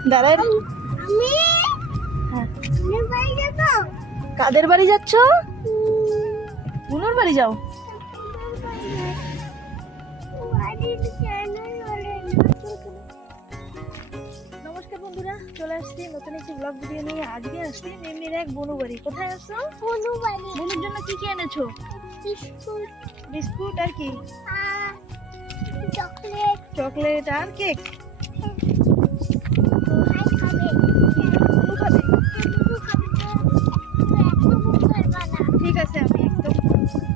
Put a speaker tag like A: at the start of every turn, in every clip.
A: আমি?
B: হ্যাঁ। কাদের বাড়ি যাচ্ছ? বুনুর বাড়ি যাও। নমস্কার বন্ধুরা চলে আসছি নতুন একটি ব্লগ ভিডিও নিয়ে। আজকে আসছি মেমির এক বনু বাড়ি। কোথায় আসছো?
A: কোনো বাড়ি।
B: বনুর জন্য কি কি এনেছো?
A: বিস্কুট।
B: বিস্কুট আর কি?
A: চকলেট।
B: চকলেট আর কেক
A: ভাই খাবে
B: বনু খাবে
A: দুধু খাবে তো একদম করবা না
B: ঠিক আছে, আমি একদম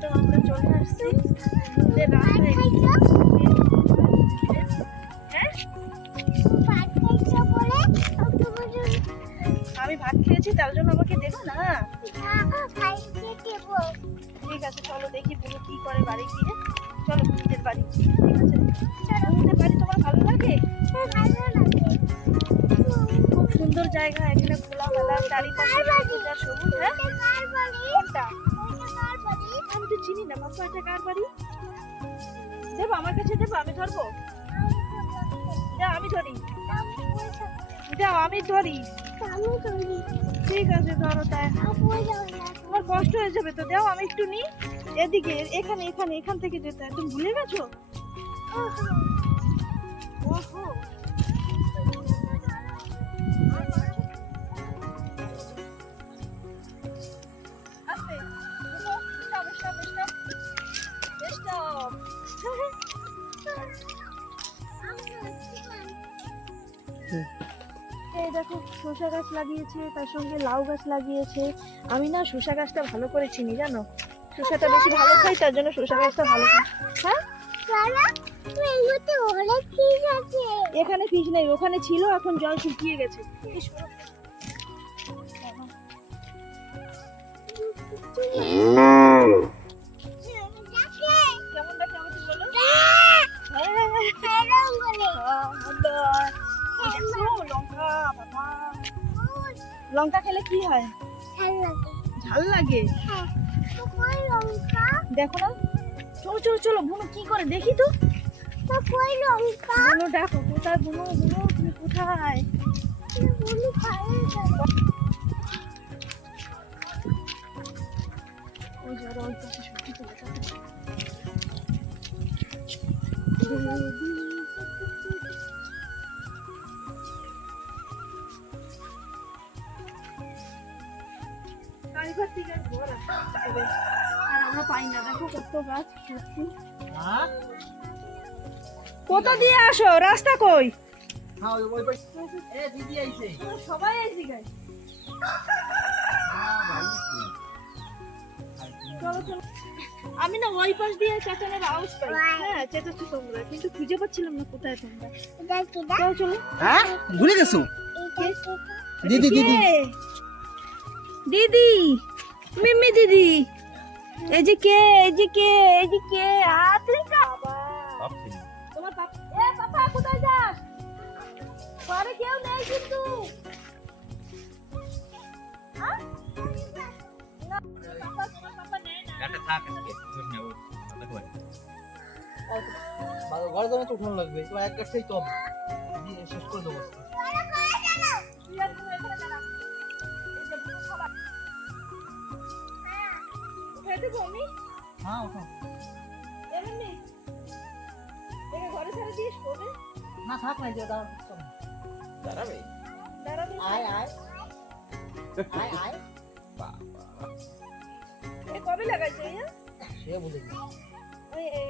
B: তো চলে আসছি। হ্যাঁ? আমি ভাত খেয়েছি, তার জন্য আমাকে দেবো না। ঠিক আছে, চলো দেখি বুনু কি করে বাড়ি গিয়ে চলো বুনুদের বাড়ি। ঠিক আছে? বুনুদের বাড়ি জায়গা, এখানে খোলামেলা চারিপাশে সবুজ সবুজ হ্যাঁ? আমি তো চিনি না বাবা এটা কার বাড়ি? দেবো, আমার কাছে দেবো, আমি ধরবো? দাও আমি ধরি। দাও আমি ধরি। ঠিক আছে, ধরো, তাই।
A: যাও
B: তোমার কষ্ট হয়ে যাবে তো, দাও, আমি একটু নিই। এদিকে, এখানে এখানে, এখান থেকে যেতে। তুমি ভুলে গেছো? ওহো। দেখো শসা গাছ লাগিয়েছে, তার সঙ্গে লাউ গাছ লাগিয়েছে। আমি না শসা গাছটা ভালো করে চিনি, জানো? শসাটা বেশি ভালো খাই, তার জন্য শসা গাছটা ভালো হ্যাঁ? এখানে ফিস নেই, ওখানে ছিল, এখন জল শুকিয়ে গেছে। লঙ্কা খেলে কি হয়? ঝাল লাগে। দেখো না। চলো চলো চলো বুনো কি করে? দেখি তো। বুনো দেখো কোথায় বুনো বুনো তুমি কোথায়? কত গাছ কোথা দিয়ে আসো? রাস্তা কই? সবাই আইসি গাই চলো চলো। আমি না ওই পাশ দিয়ে চেঁচানোর আওয়াজ পাই। হ্যাঁ চেঁচাচ্ছ তোমরা কিন্তু খুঁজে পাচ্ছিলাম না কোথায় তোমরা। চলো চলো।
C: হ্যাঁ? ভুলে গেছো? দিদি দিদি?
B: দিদি! মিমি দিদি! এই যে কে এই যে কে এই যে কে আত্রিকা তোমার পাপা এ পাপা কোথায় যাস ঘরে কেউ নেই কিন্তু হ্যাঁ? না, পাপা, তোমার পাপা নেয় না।
C: ঘরে তোমার তো উঠানো লাগবে তো এক গাছটাই কম দিয়ে শেষ করে দেবো
B: দেবো আমি?
C: হ্যাঁ উঠো
B: এমনি? একে ঘরে ছেড়ে দিস কবে?
C: না থাক না যে দাঁড়া দাঁড়াবে?
B: দাঁড়াবি?
C: আয় আয়। আয় আয়।
B: এ কবে লাগাইছে ইয়া?
C: সে বলে
B: এ,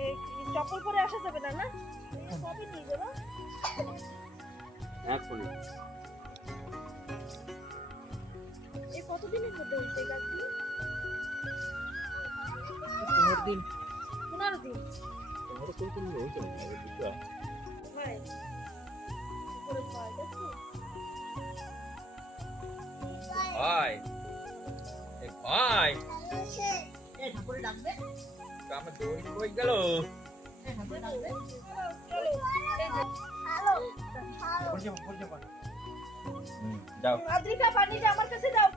B: চপ্পল পরে আসা যাবে না না? এ কবে নিয়ে যাব? এই কতদিনের মধ্যে এই
C: দিন।
B: পনেরো দিন। হয়?
D: ভাই ভাই আমার দই কই গেল? যাও।
B: আদ্রিকা পানিটা আমার কাছে দাও।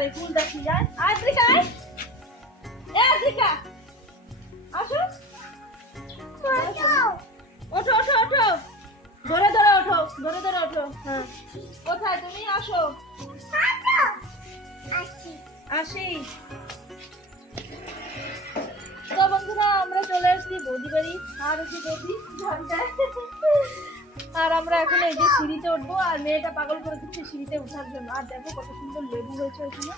B: দাঁড়াই, ফুল দেখি যায়। আয়। এ, আদ্রিকা, আসো। ওঠো, ওঠো, ওঠো। ধরে ধরে ওঠো, ধরে ধরে ওঠো। হ্যাঁ। কোথায় তুমি আসো আসি তো বন্ধুরা আমরা চলে এসেছি বৌদি বাড়ি আর হচ্ছে বৌদি ঘন্টায় আর আমরা এখন এই যে সিঁড়িতে উঠবো, আর মেয়েটা পাগল করে দিচ্ছে সিঁড়িতে ওঠার জন্য। আর দেখো কত সুন্দর লেবু হয়েছে ওখানে।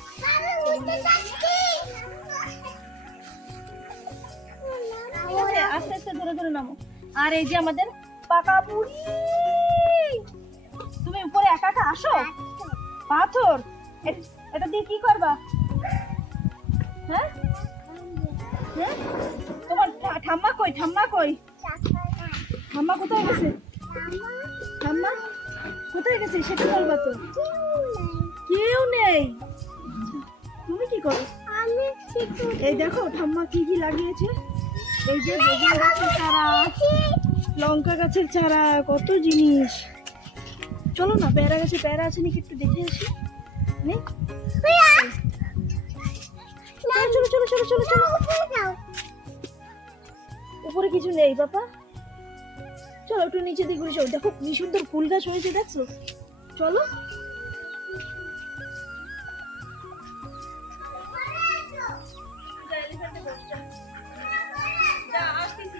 B: আস্তে আস্তে ধরে ধরে নামো। আর এই যে আমাদের পাকা বুড়ি। তুমি উপরে একা একা আসো? পাথর? এটা দিয়ে কি করবা? হ্যাঁ? হ্যাঁ? তোমার ঠাম্মা কই? ঠাম্মা কই? ঠাম্মা কোথায় গেছে? ঠাম্মা কোথায় গেছে? সেটা বলবা তো। কেউ নেই। তুমি কি করো?
A: আমি
B: এই দেখো ঠাম্মা কি কি লাগিয়েছে। এই যে চারা লঙ্কা গাছের চারা কত জিনিস। চলো না পেয়ারা গাছে পেয়ারা আছে নাকি একটু দেখে আসি। নেই চলো চলো চলো চলো চলো। উপরে কিছু নেই বাবা চলো একটু নিচে দিকে ঘুরে চলো দেখো কি সুন্দর ফুল গাছ হয়েছে, দেখছ? চলো। যা আসতেছি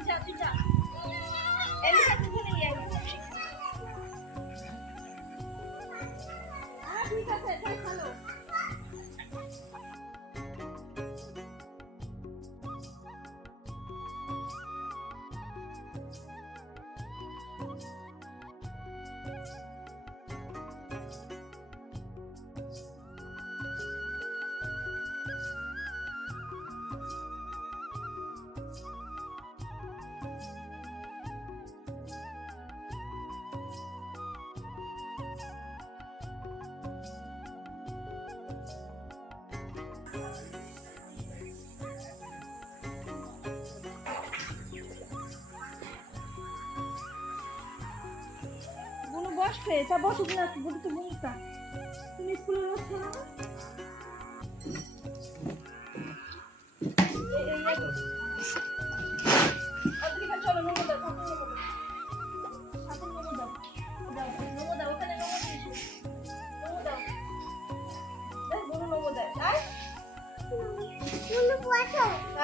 B: বুনু নোংর দেয়। আয়।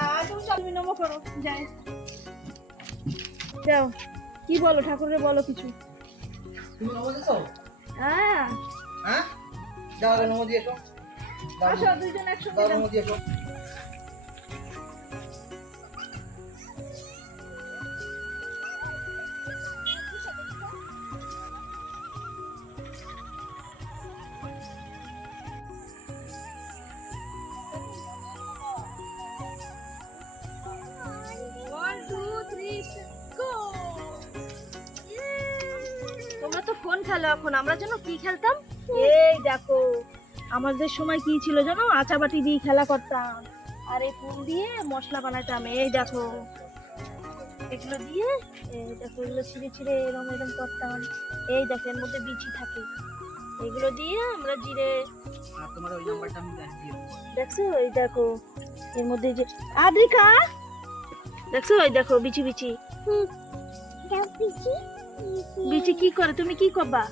B: আয়, তুমি চলো, তুমি নোংর করো। যাই। যাও কি বলো ঠাকুরের বলো কিছু
C: তুমি নমো দিছো
B: হ্যাঁ।
C: হ্যাঁ? যাও নমো দিয়ে এসো দাও
B: আসো একসঙ্গে
C: নমো দিয়ে এসো
B: খেলো এখন? আমরা যেন কি খেলতাম? এই দেখো আমাদের সময় কি ছিল জানো? আচা বাটি দিয়ে খেলা করতাম। আর এই ফুল দিয়ে মশলা বানাতাম। এই দেখো এগুলো দিয়ে এই দেখো এগুলো ছিঁড়ে ছিঁড়ে এরম এরম করতাম। এই দেখো এর মধ্যে বিচি থাকে। এগুলো দিয়ে আমরা জিরে
C: আর তোমার ওই নাম্বারটা আমি
B: দেখছ? এই দেখো এর মধ্যে যে আদ্রিকা! দেখছ? এই দেখো বিচি বিচি। বিচি। কি করে? তুমি কি করবা?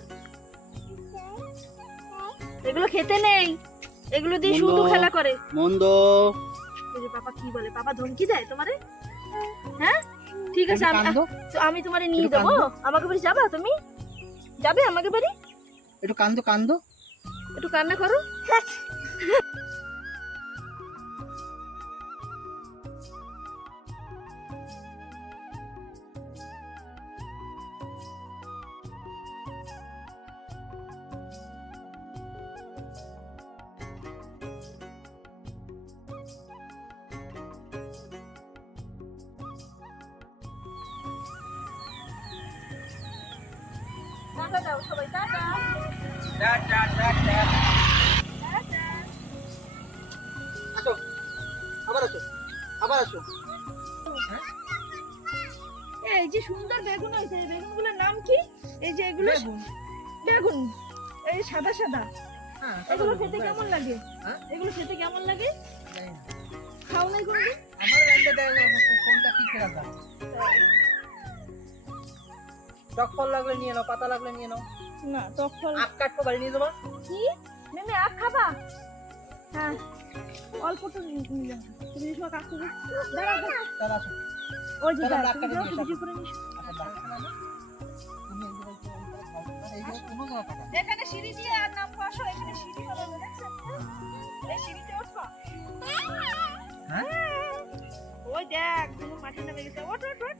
B: এগুলো খেতে নেই। এগুলো দিয়ে শুধু খেলা করে।
C: মন্দ।
B: যে পাপা কি বলে? পাপা ধমকি দেয় তোমারে? হ্যাঁ? ঠিক আছে আমি তো আমি তোমারে নিয়ে যাব। আমাকে বাড়ি যাবা তুমি? যাবে আমাকে বাড়ি?
C: একটু কান্দো কান্দো।
B: একটু কান্না করো। টাটা দাও সবাই টাটা
D: টাটা টাটা
B: টাটা
C: আসো আবার আসো আবার আসো
B: এই যে সুন্দর বেগুন হয়েছে এই বেগুনগুলোর নাম কি? এই যে এগুলো
C: বেগুন।
B: এই সাদা সাদা।
C: হ্যাঁ,
B: এগুলো খেতে কেমন লাগে?
C: হ্যাঁ?
B: এগুলো খেতে কেমন লাগে। খাও নাই কোনদিন?
C: আমার কোনটা কি যায় টক ফল লাগলে নিয়ে নাও পাতা লাগলে নিয়ে নাও।
B: না তখন
C: আখ কাটবো বাড়ি নিয়ে যাব?
B: কি? মেমে আখ খাবা? হ্যাঁ অল্পটা নিলাম তুমি সময় কাজ করবে দাঁড়াও দাঁড়াও।
C: আসো
B: ওই যে
C: দাঁড়াও,
B: তুমি তুমি
C: এসো।
B: করে
C: নেই।
B: এখানে সিঁড়ি দিয়ে আর নাম বসো এখানে সিঁড়ি এই সিঁড়িতে উঠবা
C: হ্যাঁ?
B: ওই দেখ তুমি মাঠে নেমে গেছে ওঠ ওঠ ওঠ।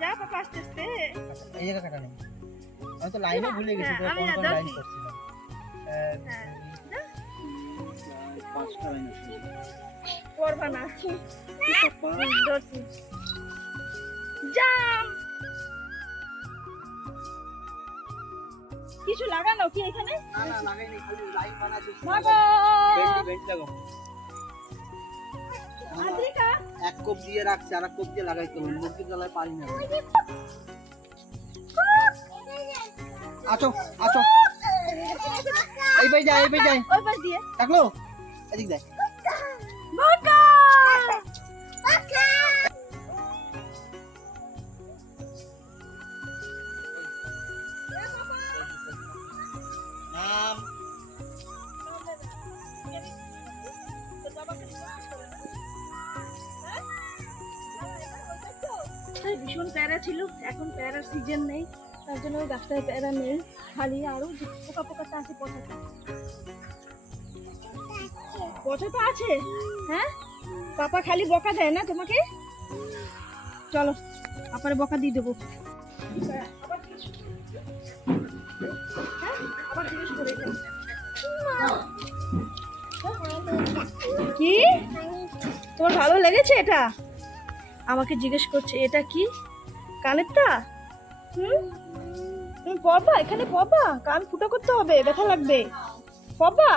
B: যা পাপা আস্তে আস্তে
C: এই জায়গা কাটা নেই আমি তো লাইনে ভুলে গেছি
B: হ্যাঁ,
C: তো কোন কোন লাইন
B: কি?
C: করছিলাম। এক,
B: হ্যাঁ।
C: দুই, পাঁচটা লাইন আছে।
B: করবা না। জাম। কিছু লাগানো কি এখানে?
C: না না লাগাইনি খালি লাইন বানাচ্ছি
B: আদ্রিকা
C: এক কোপ দিয়ে রাখছি আর এক কোপ দিয়ে লাগাইতে হবে মুরগির গলায় পারি না। আছো আছো। এই ভাই যায় এই ভাই যায়
B: ওই পাশ দিয়ে।
C: থাকল এদিক দেখ।
B: প্যারার সিজন নেই, তার জন্য ওই গাছটায় প্যারা নেই, খালি আরও যে পোকা পোকাটা আছে পচাটা পচা তো আছে হ্যাঁ? পাপা খালি বকা দেয় না তোমাকে? চলো, আপারে বকা দিয়ে দেবো। কি? তোমার ভালো লেগেছে এটা? আমাকে জিজ্ঞেস করছে, এটা কি? কানেরটা? হুম? তুমি পড়বা এখানে পড়বা কান ফুটো করতে হবে, ব্যথা লাগবে। পড়বা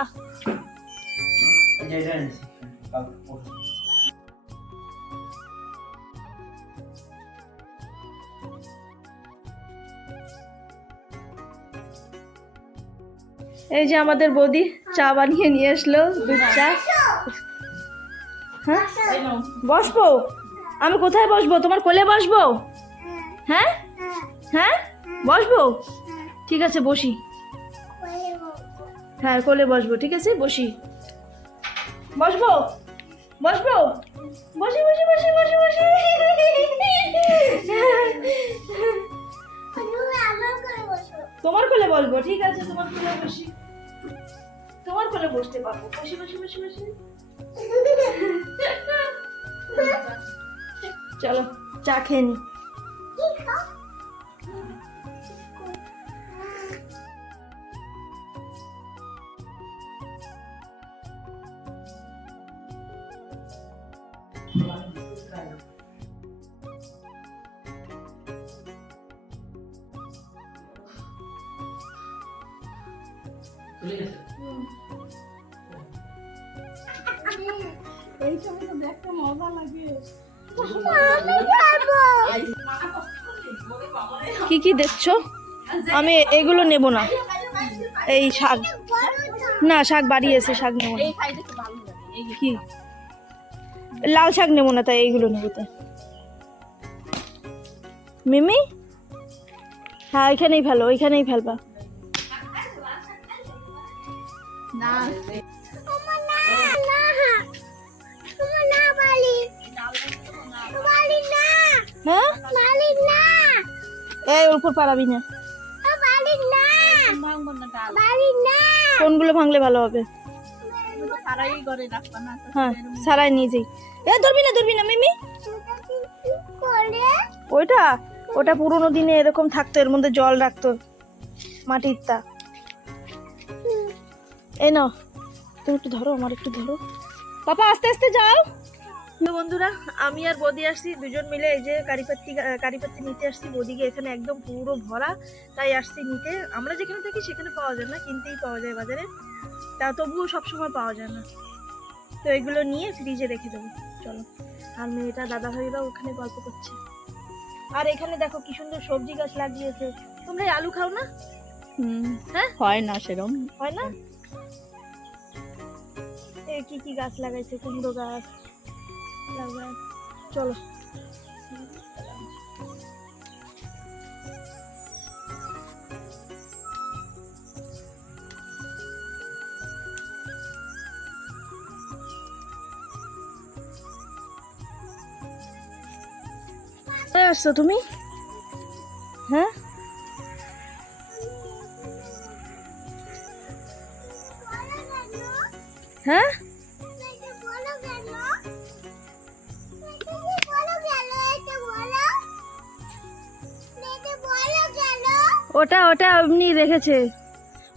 B: এই যে আমাদের বৌদি চা বানিয়ে নিয়ে আসলো, দুধ চা। হ্যাঁ? বসবো? আমি কোথায় বসবো? তোমার কোলে বসবো? হ্যাঁ? হ্যাঁ? বসবো? ঠিক আছে, বসি। হ্যাঁ কোলে বসবো, ঠিক আছে? বসি। বসবো? বসবো? বসি বসি বসি বসি বসি। তোমার কোলে বসবো, ঠিক আছে? তোমার কোলে বসি। তোমার কোলে বসতে পারব। বসি বসি বসি বসি। চলো, চা খেয়ে নি। কি কি দেখছ? আমি এগুলো নেব না। এই শাক। না, শাক বাড়িয়েছে, শাক নেব না। কি? লাল শাক নেব না, তাই এইগুলো নেব তাই মিমি? হ্যাঁ এখানেই ফেলো ওইখানেই ফেলবা। উপর পারাবি না। কোনগুলো ভাঙলে ভালো হবে? হ্যাঁ সারাই নিয়ে যাই। এ ধরবি না ধরবি না মিমি। ওইটা? ওটা পুরোনো দিনে এরকম থাকতো এর মধ্যে জল রাখতো মাটির তা। এই নাও তুমি একটু ধরো আমার একটু ধরো। পাপা আস্তে আস্তে যাও। বন্ধুরা আমি আর বদি আসছি দুজন মিলে এই যে কারিপাত্তি কারিপাত্তি নিতে আসছি। বৌদিকে এখানে একদম পুরো ভরা তাই আসছি নিতে। আমরা যেখানে থাকি সেখানে পাওয়া যায় না কিনতেই পাওয়া যায় বাজারে। তা তবুও সবসময় পাওয়া যায় না। তো এগুলো নিয়ে ফ্রিজে রেখে দেবো। চলো। আর মেয়েটা দাদা ভাইরা ওখানে গল্প করছে। আর এখানে দেখো কি সুন্দর সবজি গাছ লাগিয়েছে। তোমরা আলু খাও না? হ্যাঁ?
A: হয় না সেরম।
B: হয় না? এ কি কি গাছ লাগাইছে কুমড়ো গাছ? চলো। আসছো তুমি? হ্যাঁ? হ্যাঁ? ওটা ওটা এমনি রেখেছে।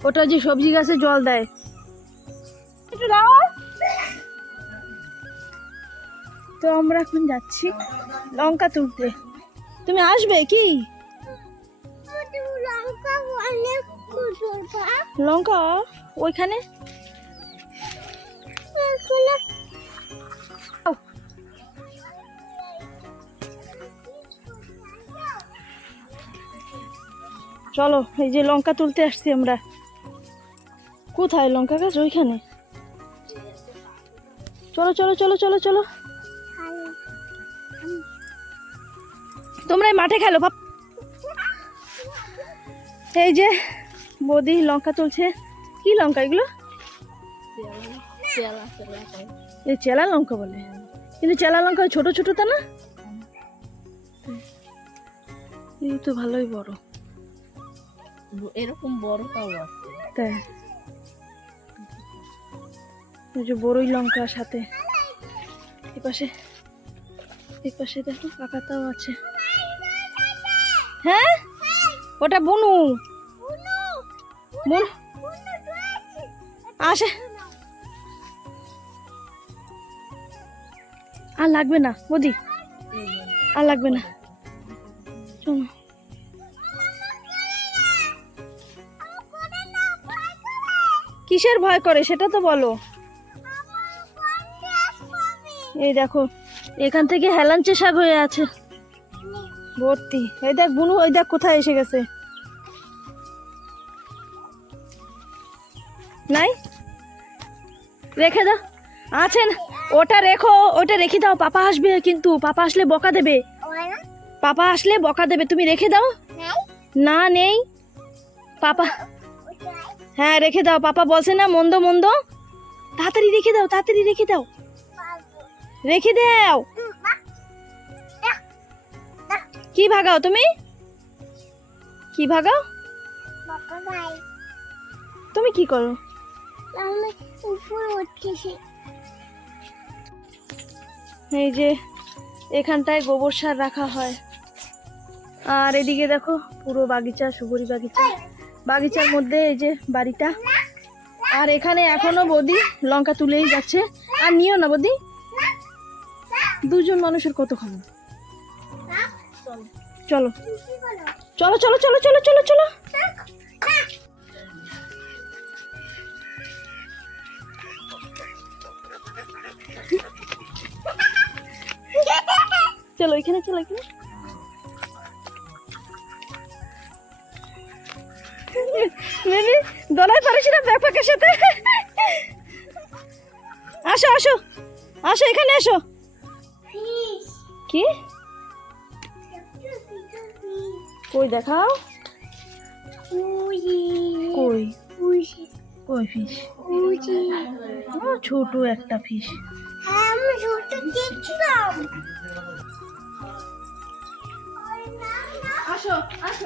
B: ওটা যে সবজি গাছে জল দেয়। একটু দাও। তো আমরা এখন যাচ্ছি লঙ্কা তুলতে। তুমি আসবে কি? লঙ্কা? ওইখানে? চলো, এই যে লঙ্কা তুলতে আসছি আমরা। কোথায়? লঙ্কা গাছ ওইখানে? চলো চলো চলো চলো চলো। তোমরা মাঠে খেলো, বাপ। এই যে বৌদি লঙ্কা তুলছে। কি লঙ্কা এগুলো? এই চেলা লঙ্কা বলে। কিন্তু চেলা লঙ্কা ছোট ছোট তা না? এই তো ভালোই বড়।
A: এরকম বড়টাও আছে
B: এই যে বড়ই লঙ্কা সাথে এই পাশে এই পাশে দেখো পাকাতাও আছে হ্যাঁ ওটা বনু বন আসে আর লাগবে না বদি আর লাগবে না চলো কিসের ভয় করে সেটা তো বলো। এই দেখো এখান থেকে হেলাঞ্চে শাক হয়ে আছে। ভর্তি। এই দেখ বুনু ওই দেখ কোথায় এসে গেছে। নাই? রেখে দাও আছে না ওটা রেখো ওটা রেখে দাও। পাপা আসবে কিন্তু পাপা আসলে বকা দেবে। পাপা আসলে বকা দেবে। তুমি রেখে দাও। না নেই। পাপা হ্যাঁ রেখে দাও। পাপা বলছে না, মন্দ মন্দ। তাড়াতাড়ি রেখে দাও, তাড়াতাড়ি রেখে দাও। রেখে দাও। কি ভাগাও তুমি? কি ভাগাও? তুমি কি করো? এই যে, এখানটায় গোবর সার রাখা হয়। আর এদিকে দেখো, পুরো বাগিচা সুগরি বাগিচা। বাগিচার মধ্যে এই যে বাড়িটা। আর এখানে এখনও বদি লঙ্কা তুলেই যাচ্ছে। আর নিও না বদি। দুজন মানুষের কত খাব চলো। চলো চলো চলো চলো চলো চলো। চলো, এখানে চলো, এখানে। দলাই পারিস না ব্যাপাকের সাথে। আসো আসো আসো, এখানে আসো। কি? কই দেখাও? কই? কই ফিশ ছোট একটা ফিশ
A: দেখছিলাম
B: আসো আসো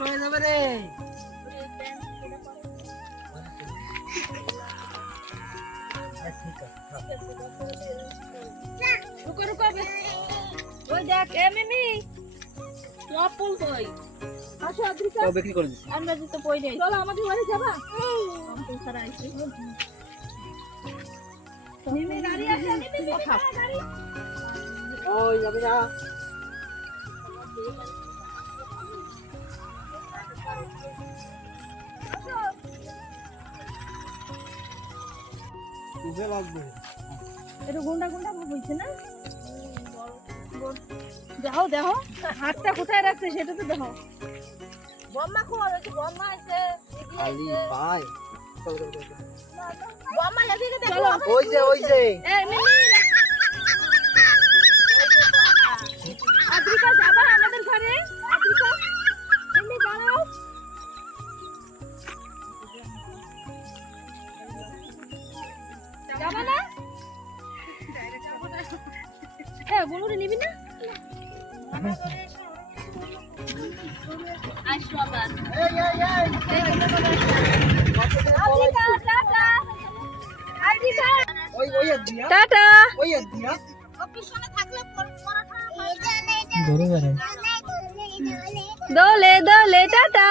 C: হয়ে যাবে রে। আচ্ছা।
B: রুকো রুকো ওই দেখ এ মিমি চপ্পল কই আসো আদ্রিকা
C: ও বিক্রি করে দিচ্ছি
B: আমরা তো নেই চলো আমাদের বাড়ি যাবা? সারা আইছি মিমি গাড়ি আছে? মিমি কথা
C: ওই যাবি না। কিসে লাগবে।
B: একটু গুন্ডা গুন্ডা ভাব হইছে না? দেখো দেখো হাতটা কোথায় রাখছে সেটা তো দেখো। বম্মা কো হয়েছে বম্মা আছে
C: খালি ভাই। চল, ওই যে ওই যে।
B: এ মিমি
C: এক দিয়া।
A: ধরে ধরে
B: দোলে দোলে। টাটা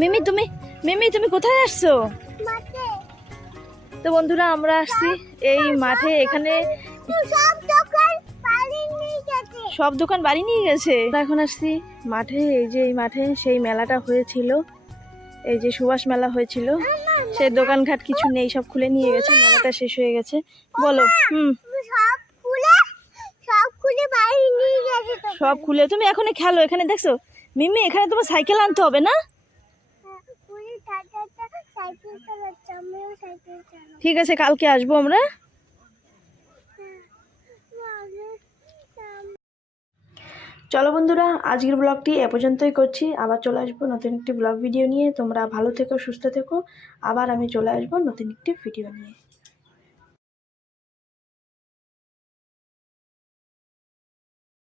B: মিমি তুমি মিমি তুমি কোথায় আসছো? তো বন্ধুরা আমরা আসছি এই মাঠে এখানে
A: সব দোকান
B: বাড়ি নিয়ে গেছে। এখন আসছি মাঠে এই যে এই মাঠে সেই মেলাটা হয়েছিল। এই যে সুভাষ মেলা হয়েছিল। সেই দোকানঘাট কিছু নেই সব খুলে নিয়ে গেছে মেলাটা শেষ হয়ে গেছে। বলো হুম। সব খুলে। তুমি এখনই খেলো এখানে দেখছ? মিমি এখানে তোমার সাইকেল আনতে হবে না
A: খুলে টাটা সাইকেল চালাচ্ছে আমিও সাইকেল চালাবো
B: ঠিক আছে, কালকে আসব আমরা। চলো বন্ধুরা, আজকের ব্লগটি এ পর্যন্তই করছি। আবার চলে আসব নতুন একটি ব্লগ ভিডিও নিয়ে। তোমরা ভালো থেকো, সুস্থ থেকো। আবার আমি চলে আসব নতুন একটি ভিডিও নিয়ে।